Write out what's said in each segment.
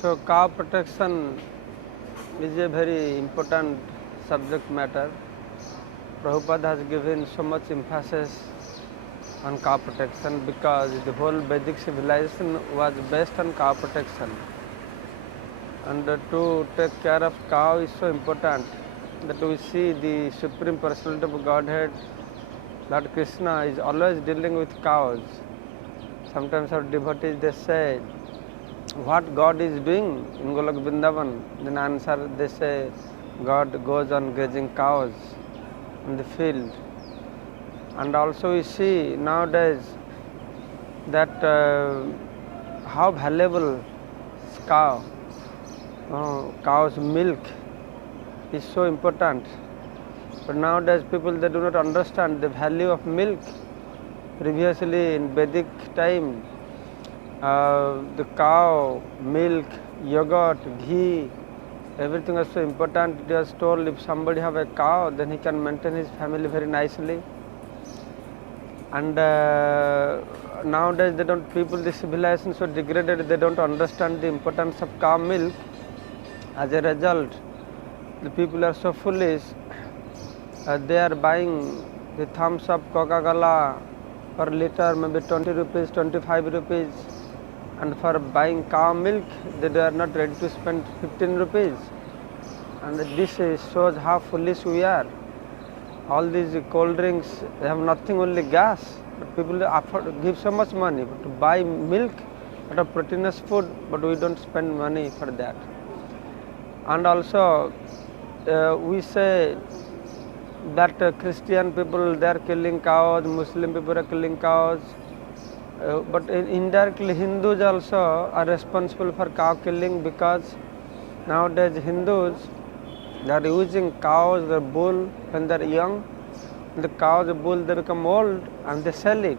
So cow protection is a very important subject matter. Prabhupada has given so much emphasis on cow protection because the whole Vedic civilization was based on cow protection. And to take care of cow is so important that we see the Supreme Personality of Godhead, Lord Krishna, is always dealing with cows. Sometimes our devotees, they say, what God is doing in Golok Vrindavan? Then answer, they say, God goes on grazing cows in the field. And also we see nowadays that how valuable is cow. Cow's milk is so important. But nowadays people, they do not understand the value of milk. Previously in Vedic time, the cow, milk, yogurt, ghee, everything was so important. It was told if somebody have a cow, then he can maintain his family very nicely. And nowadays they don't, people, the civilization so degraded, they don't understand the importance of cow milk. As a result, the people are so foolish. They are buying the thumbs up Coca-Cola per liter, maybe 20 rupees, 25 rupees. And for buying cow milk, they are not ready to spend 15 rupees. And this shows how foolish we are. All these cold drinks, they have nothing, only gas. But people afford, give so much money to buy milk, a proteinous food, but we don't spend money for that. And also, we say that Christian people, they are killing cows, Muslim people are killing cows. But indirectly Hindus also are responsible for cow killing, because nowadays Hindus, they are using cows, the bull when they are young. The cows, the bull, they become old and they sell it.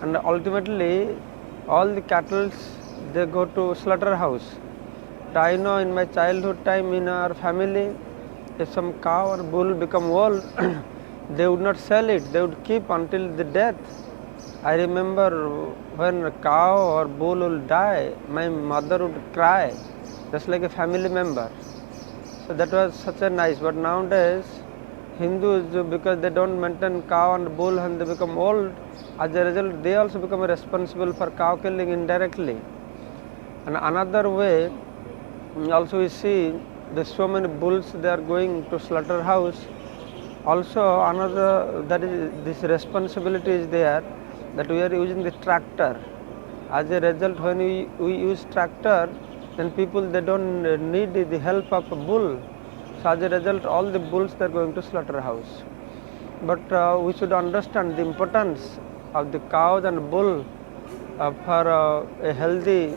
And ultimately all the cattle, they go to slaughterhouse. But I know in my childhood time in our family, if some cow or bull become old, they would not sell it, they would keep until the death. I remember when a cow or bull will die, my mother would cry, just like a family member. So that was such a nice. But nowadays, Hindus, because they don't maintain cow and bull and they become old, as a result, they also become responsible for cow killing indirectly. And another way, also we see there's so many bulls, they are going to slaughterhouse. Also another, that is, this responsibility is there, that we are using the tractor. As a result, when we use tractor, then people, they don't need the help of a bull. So as a result, all the bulls, they are going to slaughterhouse. But we should understand the importance of the cows and bull for a healthy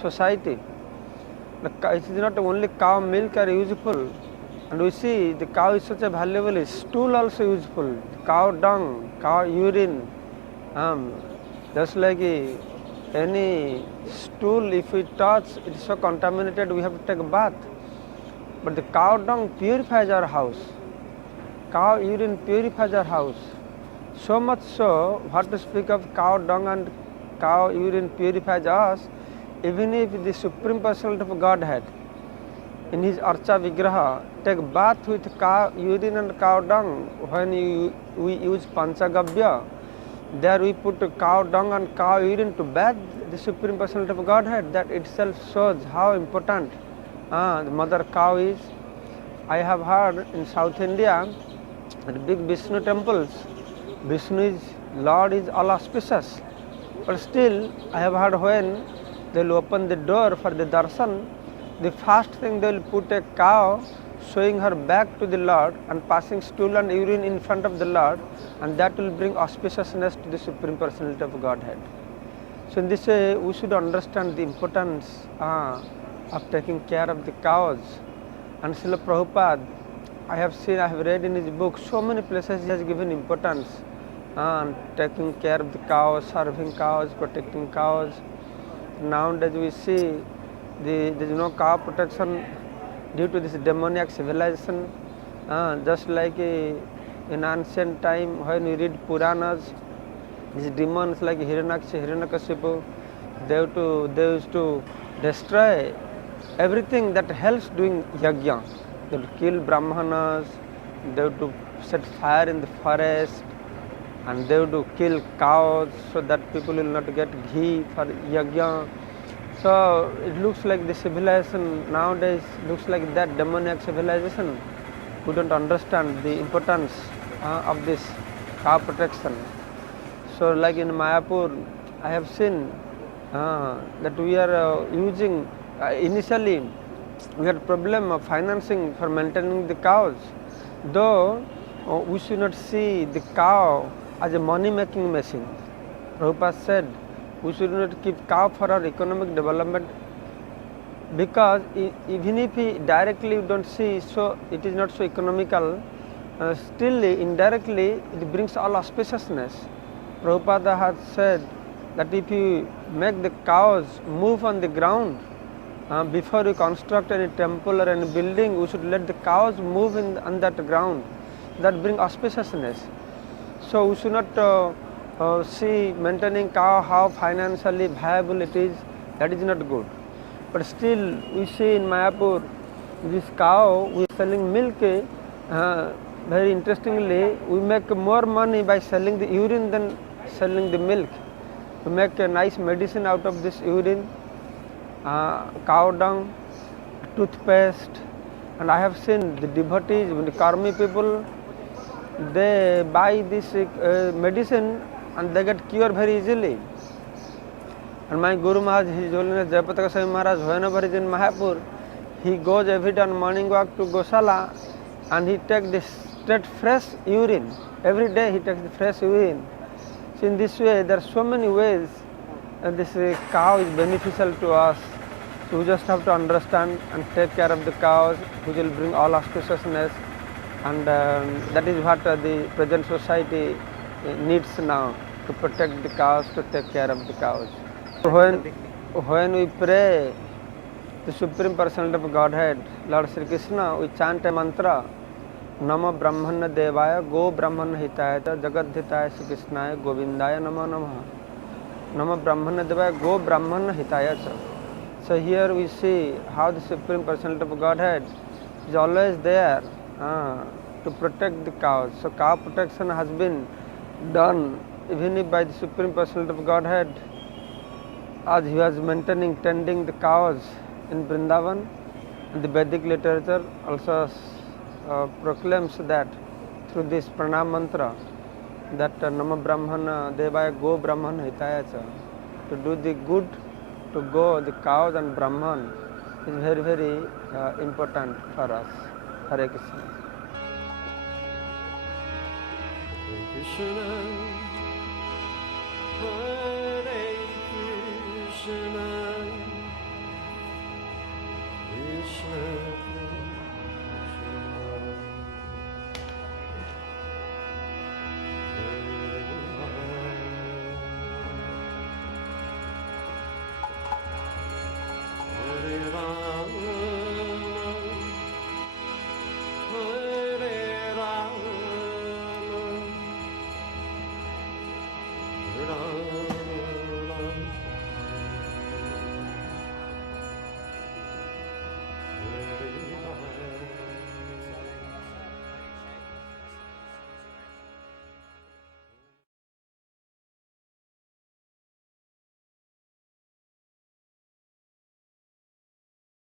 society. It is not only cow milk are useful, and we see the cow is such a valuable, stool also useful, cow dung, cow urine. Just like any stool, if we touch, it is so contaminated, we have to take a bath. But the cow dung purifies our house. Cow urine purifies our house. So much so, what to speak of cow dung and cow urine purifies us, even if the Supreme Personality of Godhead, in his Archa Vigraha, take bath with cow urine and cow dung. When we use Panchagavya, there we put cow dung and cow urine to bathe the Supreme Personality of Godhead. That itself shows how important the mother cow is. I have heard in South India, at big Vishnu temples, Vishnu is, Lord is all auspicious. But still, I have heard when they will open the door for the darshan, the first thing they will put a cow showing her back to the Lord and passing stool and urine in front of the Lord, and that will bring auspiciousness to the Supreme Personality of Godhead. So in this way, we should understand the importance of taking care of the cows. And Srila Prabhupada, I have read in his book, so many places he has given importance on taking care of the cows, serving cows, protecting cows. Nowadays we see there is no cow protection due to this demoniac civilization. Just like in ancient time when we read Puranas, these demons like Hiranyakashipu, they used to destroy everything that helps doing yajna. They would kill brahmanas, they would set fire in the forest, and they would kill cows so that people will not get ghee for yajna. So it looks like the civilization nowadays looks like that demoniac civilization. We don't understand the importance of this cow protection. So like in Mayapur, I have seen that we are using, initially we had problem of financing for maintaining the cows, though we should not see the cow as a money making machine. Prabhupada said we should not keep cow for our economic development, because even if we directly don't see, so it is not so economical, still indirectly it brings all auspiciousness. Prabhupada has said that if you make the cows move on the ground, before you construct any temple or any building, we should let the cows move on that ground. That brings auspiciousness. So we should not see maintaining cow how financially viable it is. That is not good. But still we see in Mayapur this cow we are selling milk. Very interestingly, we make more money by selling the urine than selling the milk. We make a nice medicine out of this urine, cow dung, toothpaste, and I have seen the devotees, the karmi people, they buy this medicine and they get cured very easily. And my Guru Maharaj, His Holiness Jayapataka Swami Maharaj, whenever he is in Mayapur, he goes every day on morning walk to Gosala and he takes this straight fresh urine. Every day he takes the fresh urine. So in this way, there are so many ways this cow is beneficial to us. So we just have to understand and take care of the cows, which will bring all auspiciousness, and that is what the present society needs now, to protect the cows, to take care of the cows. When we pray the Supreme Personality of Godhead, Lord Sri Krishna, we chant a mantra, Namo Brahmana Devaya, Go Brahmana Hitaya, Jagadhitaya Sri Krishnaya, Govindaya Namo Namaha. Namo Brahmana Devaya, Go Brahmana Hitaya. So here we see how the Supreme Personality of Godhead is always there to protect the cows. So cow protection has been done even if by the Supreme Personality of Godhead, as he was maintaining, tending the cows in Vrindavan. And the Vedic literature also proclaims that through this pranam mantra, that Nama Brahmana Devaya Go Brahmana Hitaya Cha, to do the good to go, the cows and Brahman is very, very important for us. Hare Krishna. Krishna